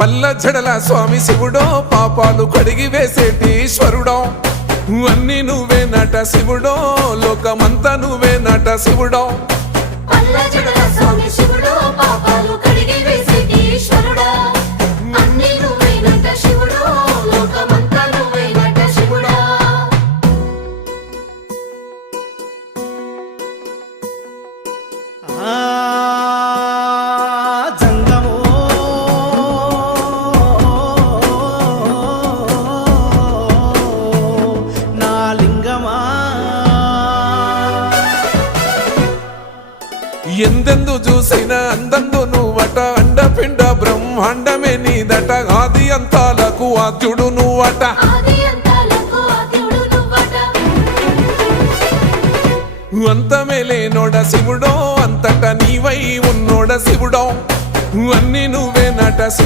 పల్ల జడల స్వామి శివుడో పాపాలు కడిగి వేసేటి ఈశ్వరుడో అన్ని నువ్వే నట శివుడో లోకమంతా నువ్వే నట శివుడో పల్ల జడల స్వామి శివుడో పాపాలు కడిగి వేసేటి ఈశ్వరుడా అన్ని నువ్వే నట శివుడో లోకమంతా నువ్వే నట శివుడా జంగమో నా లింగమా ఎందెందు చూసిన అందందు నువ్వట అండపిండ బ్రహ్మాండమే నీదట ఆది అంతాలకు ఆద్యుడు నువ్వట ఆది అంతాలకు ఆద్యుడు నువ్వట అంతమే లేనోడ శివుడో అంతట నీవై ఉన్నోడ శివుడో అన్ని నువ్వే నట శివుడో